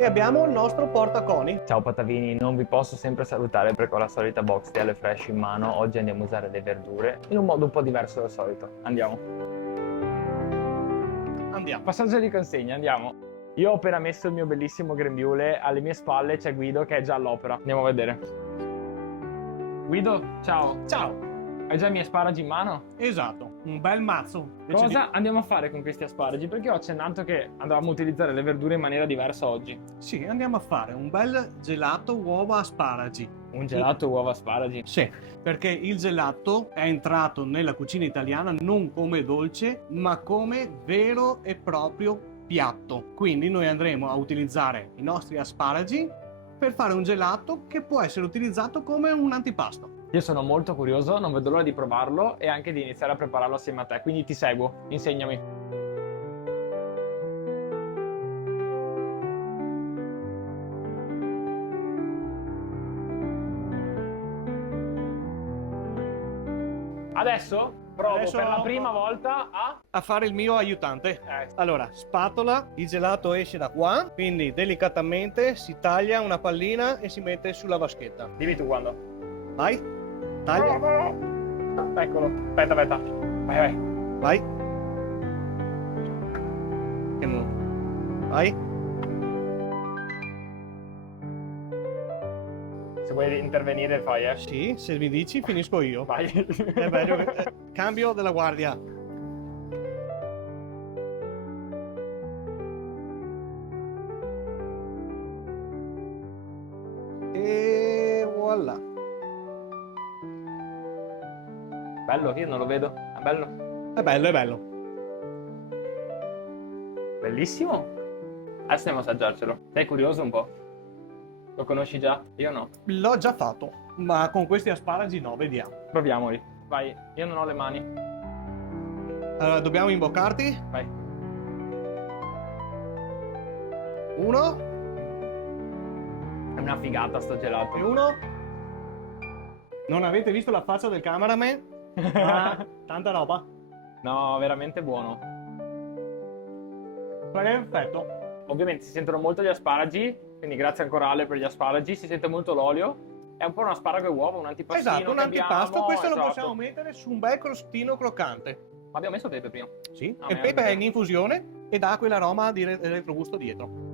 e abbiamo il nostro portaconi. Ciao patavini, non vi posso sempre salutare perché ho la solita box di HelloFresh in mano. Oggi andiamo a usare le verdure in un modo un po' diverso dal solito. Andiamo. Andiamo. Passaggio di consegna, andiamo. Io ho appena messo il mio bellissimo grembiule, alle mie spalle c'è Guido che è già all'opera. Andiamo a vedere. Guido, ciao. Ciao. Hai già i miei asparagi in mano? Esatto, un bel mazzo. Cosa andiamo a fare con questi asparagi? Perché ho accennato che andavamo a utilizzare le verdure in maniera diversa oggi. Sì, andiamo a fare un bel gelato uova asparagi. Un gelato uova asparagi? Sì, perché il gelato è entrato nella cucina italiana non come dolce, ma come vero e proprio piatto. Quindi noi andremo a utilizzare i nostri asparagi per fare un gelato che può essere utilizzato come un antipasto. Io sono molto curioso, non vedo l'ora di provarlo e anche di iniziare a prepararlo assieme a te, quindi ti seguo, insegnami. Adesso provo per la prima volta a fare il mio aiutante. Allora, spatola, il gelato esce da qua, quindi delicatamente si taglia una pallina e si mette sulla vaschetta. Dimmi tu quando. Vai. Taglia. Eccolo, aspetta. Vai. Vai. Vai. Se vuoi intervenire fai, Sì, se mi dici finisco io. Vai. È bello. Cambio della guardia. E voilà. Bello, io non lo vedo. È bello. È bello, è bello. Bellissimo. Adesso andiamo a assaggiarcelo. Sei curioso un po'? Lo conosci già? Io no. L'ho già fatto, ma con questi asparagi no, vediamo. Proviamoli. Vai, io non ho le mani. Allora, dobbiamo imboccarti. Vai. 1 È una figata sto gelato. e 1. Non avete visto la faccia del cameraman? Ah, tanta roba. No, veramente buono. Perfetto. Ovviamente si sentono molto gli asparagi, quindi grazie ancora Ale per gli asparagi. Si sente molto l'olio. È un po' un asparago e uovo, un antipastino. Esatto, un che antipasto. abbiamo, Questo esatto. lo possiamo mettere su un bel crostino croccante. Ma abbiamo messo il pepe prima. Sì, Ah, il mi pepe è arrendo. in infusione e dà quell'aroma di retrogusto dietro.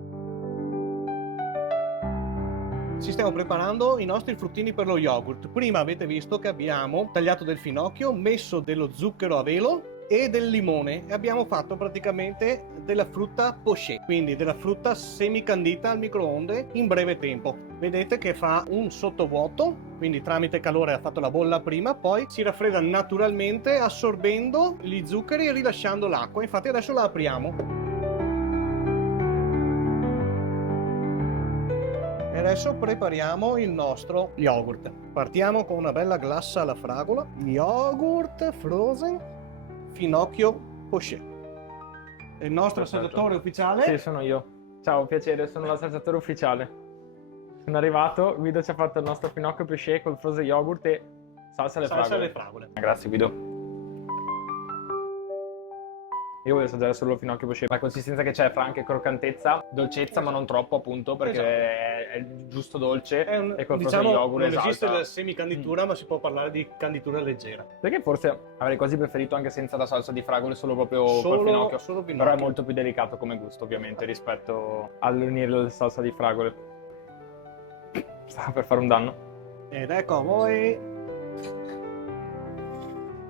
Ci stiamo preparando i nostri fruttini per lo yogurt. Prima avete visto che abbiamo tagliato del finocchio, messo dello zucchero a velo e del limone e abbiamo fatto praticamente della frutta poché, quindi della frutta semicandita al microonde in breve tempo. Vedete che fa un sottovuoto, quindi tramite calore ha fatto la bolla prima, poi si raffredda naturalmente assorbendo gli zuccheri e rilasciando l'acqua. Infatti adesso la apriamo. E adesso prepariamo il nostro yogurt. Partiamo con una bella glassa alla fragola, yogurt frozen, finocchio poché. Il nostro assaggiatore ufficiale. Sì, sono io. Ciao, piacere, sono l'assaggiatore ufficiale. Sono arrivato, Guido ci ha fatto il nostro finocchio poché col frozen yogurt e salsa alle fragole. Grazie Guido. Io voglio assaggiare solo il finocchio poché. La consistenza che c'è fra anche croccantezza, dolcezza, ma non troppo appunto, perché è il giusto dolce. E col frozen yogurt non esiste esalta. la semicanditura, ma si può parlare di canditura leggera. Perché forse avrei quasi preferito anche senza la salsa di fragole, solo proprio col finocchio. Solo Però è finocchio. molto più delicato come gusto ovviamente rispetto all'unire la salsa di fragole. Stava per fare un danno. Ed ecco a voi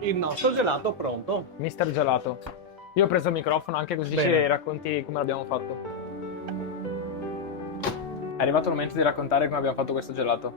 il nostro gelato pronto. Mister Gelato. Io ho preso il microfono anche così Bene. ci racconti come l'abbiamo fatto. È arrivato il momento di raccontare come abbiamo fatto questo gelato.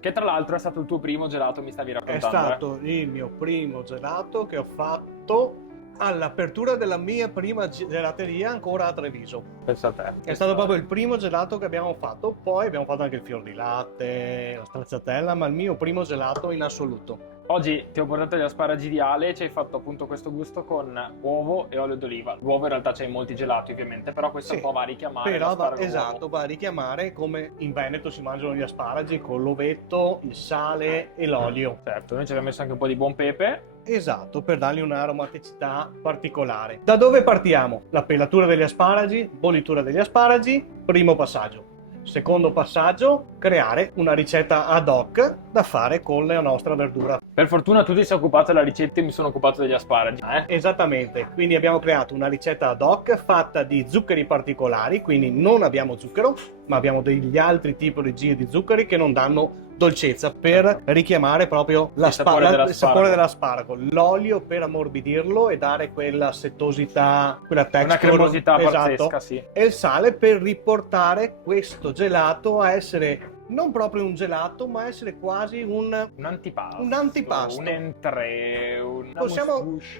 Che tra l'altro è stato il tuo primo gelato, mi stavi È raccontando. stato il mio primo gelato che ho fatto all'apertura della mia prima gelateria ancora a Treviso. Pensa a te. È stato proprio il primo gelato che abbiamo fatto, poi abbiamo fatto anche il fior di latte, la stracciatella, ma il mio primo gelato in assoluto. Oggi ti ho portato gli asparagi di Ale, ci hai fatto appunto questo gusto con uovo e olio d'oliva. L'uovo in realtà c'è in molti gelati ovviamente, però questo Sì, un po' va a richiamare però l'asparago esatto, uovo. va a richiamare come in Veneto si mangiano gli asparagi con l'ovetto, il sale e l'olio. Certo, noi ci abbiamo messo anche un po' di buon pepe. Esatto, per dargli un'aromaticità particolare. Da dove partiamo? La pelatura degli asparagi, bollitura degli asparagi, primo passaggio. Secondo passaggio, creare una ricetta ad hoc da fare con la nostra verdura. Per fortuna tu ti sei occupato della ricetta e mi sono occupato degli asparagi. Esattamente, quindi abbiamo creato una ricetta ad hoc fatta di zuccheri particolari, quindi non abbiamo zucchero, ma abbiamo degli altri tipologie di zuccheri che non danno dolcezza per richiamare proprio il sapore dell'asparago, l'olio per ammorbidirlo e dare quella settosità, quella texture, Una cremosità pazzesca, esatto, sì. e il sale per riportare questo gelato a essere non proprio un gelato, ma essere quasi un antipasto, un entrée,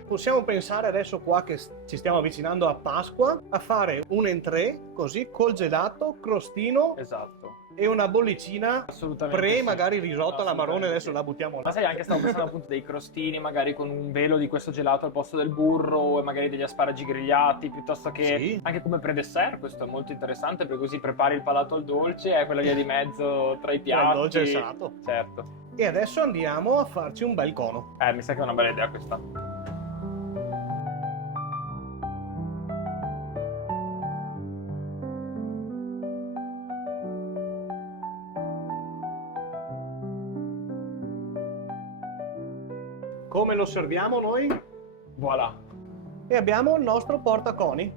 possiamo pensare adesso qua che ci stiamo avvicinando a Pasqua a fare un entrée così col gelato, crostino, esatto, e una bollicina assolutamente pre sì. magari risotto alla marrone, adesso Sì. la buttiamo là. Ma sai, anche stavo pensando appunto dei crostini magari con un velo di questo gelato al posto del burro e magari degli asparagi grigliati, piuttosto che Sì. anche come pre-dessert. Questo è molto interessante perché così prepari il palato al dolce e quella via di mezzo tra i piatti, il dolce e il salato. certo. E adesso andiamo a farci un bel cono. Mi sa che è una bella idea questa. Come lo serviamo noi? Voilà, E abbiamo il nostro portaconi.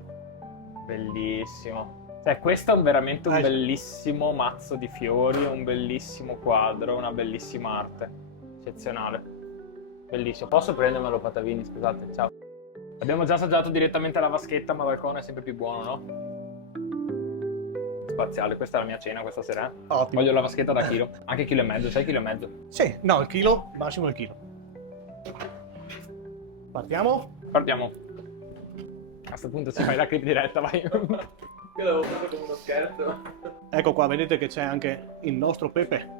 bellissimo. Cioè, questo è veramente un Sì. bellissimo mazzo di fiori, un bellissimo quadro, una bellissima arte. Eccezionale. Bellissimo. Posso prendermelo, Patavini? Scusate, ciao. Abbiamo già assaggiato direttamente alla vaschetta, ma dal cono è sempre più buono, no? Spaziale, questa è la mia cena questa sera. Ottimo. Voglio la vaschetta da chilo. Anche chilo e mezzo, 6 chilo e mezzo. Sì, no, il chilo, massimo il chilo. Partiamo? Partiamo. A questo punto si fai la clip diretta, vai. Io l'avevo preso come uno scherzo. Ecco qua, vedete che c'è anche il nostro pepe.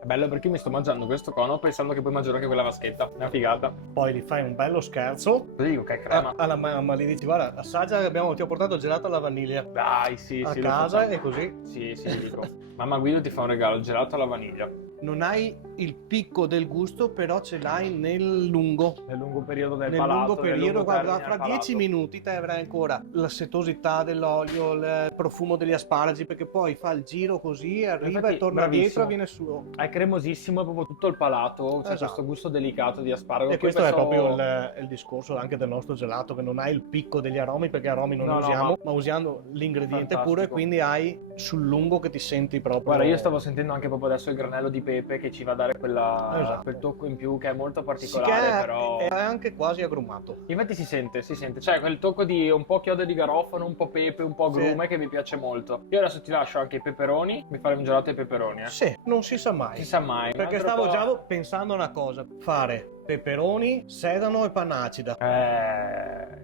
È bello perché io mi sto mangiando questo cono pensando che poi mangerò anche quella vaschetta. È una figata. Poi gli fai un bello scherzo. Così dico che è crema. Alla ma gli dici, guarda, assaggia, ti ho portato il gelato alla vaniglia. Dai, sì, A sì. casa e così. Sì, sì, dico. Mamma Guido ti fa un regalo, gelato alla vaniglia. Non hai il picco del gusto, però ce l'hai nel lungo. Nel lungo periodo del Nel palato. lungo nel periodo, lungo guarda, termine fra al 10 palato. minuti te avrai ancora la setosità dell'olio, il profumo degli asparagi, perché poi fa il giro così, arriva Infatti, e torna bravissimo. dietro e viene su. È cremosissimo, è proprio tutto il palato, c'è Esatto. questo gusto delicato di asparago. E Poi questo è proprio il discorso anche del nostro gelato, che non hai il picco degli aromi, perché aromi non No, ne no, usiamo, ma usiamo l'ingrediente Fantastico. puro, e quindi hai sul lungo che ti senti proprio. Guarda, io stavo sentendo anche proprio adesso il granello di pepe che ci va a dare Esatto. quel tocco in più che è molto Sì, particolare, che però... è anche quasi agrumato. Infatti si sente, cioè quel tocco di un po' chiodo di garofano, un po' pepe, un po' agrume che mi piace molto. Io adesso ti lascio anche i peperoni, mi farei un gelato ai peperoni, Sì, non si sa mai. Si sa mai. Perché Un altro stavo po'- già pensando a una cosa: fare peperoni, sedano e panna acida.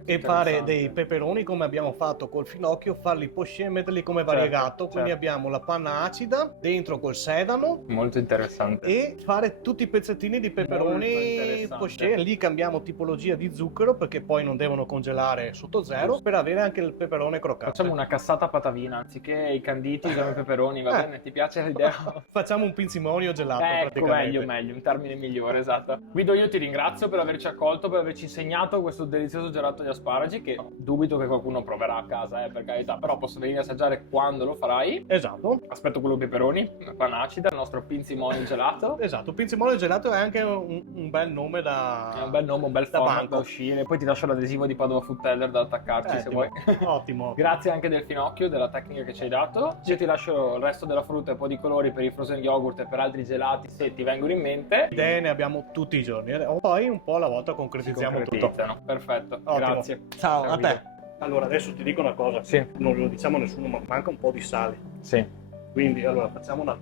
E fare interessante. dei peperoni come abbiamo fatto col finocchio, farli poché e metterli come variegato. Quindi certo. abbiamo la panna acida dentro col sedano Molto interessante. e fare tutti i pezzettini di Molto peperoni interessante. poché. Lì cambiamo tipologia di zucchero, perché poi non devono congelare sotto zero, per avere anche il peperone croccante. Facciamo una cassata patavina, anziché i canditi usiamo i peperoni, va bene? Ti piace l'idea? Facciamo un pinzimonio gelato, Ecco, praticamente. meglio, un termine migliore, esatto. Guido, io ti ringrazio per averci accolto, per averci insegnato questo delizioso gelato di asparagi, che dubito che qualcuno proverà a casa, per carità, però posso venire a assaggiare quando lo farai. Esatto. Aspetto quello peperoni, panna acida, il nostro pinzimonio gelato. Esatto, pinzimonio gelato è anche un bel nome da... È un bel nome, un bel da format banco. da uscire. Poi ti lascio l'adesivo di Padova Food Teller da attaccarci se vuoi. Ottimo. Grazie anche del finocchio, della tecnica che ci hai dato. Io ti lascio il resto della frutta e un po' di colori per i frozen yogurt e per altri gelati se ti vengono in mente. Idee ne abbiamo tutti i giorni. Poi un po' alla volta concretizziamo tutto. Perfetto, Ottimo. grazie. Ciao, a te. Guido. Allora, adesso ti dico una cosa. Sì. Non lo diciamo a nessuno, ma manca un po' di sale. Sì. Quindi, allora, facciamo una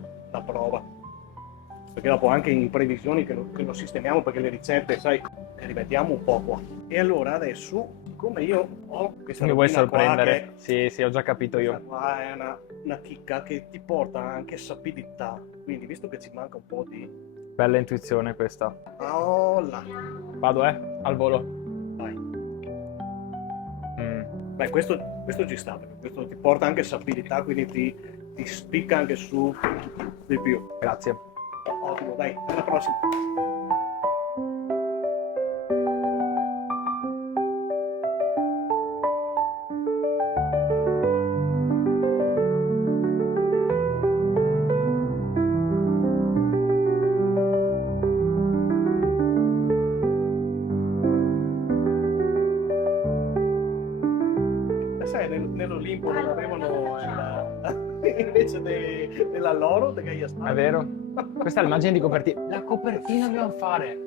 prova. Perché dopo anche in previsioni che lo sistemiamo, perché le ricette, sai, le rimettiamo un po' qua. E allora adesso, come io ho questa Mi vuoi robina qua sorprendere? che- Sì, ho già capito questa io. qua è una chicca che ti porta anche sapidità. Quindi, visto che ci manca un po' di Bella intuizione questa. Oh là. Vado, al volo. Vai. Mm. Beh, questo ci sta, perché questo ti porta anche sapidità, quindi ti spicca anche su di più. Grazie. Ottimo, dai, alla prossima. Sai, nell'Olimpo non avevano invece dell'alloro, È vero? Questa è l'immagine di copertina. La copertina dobbiamo fare.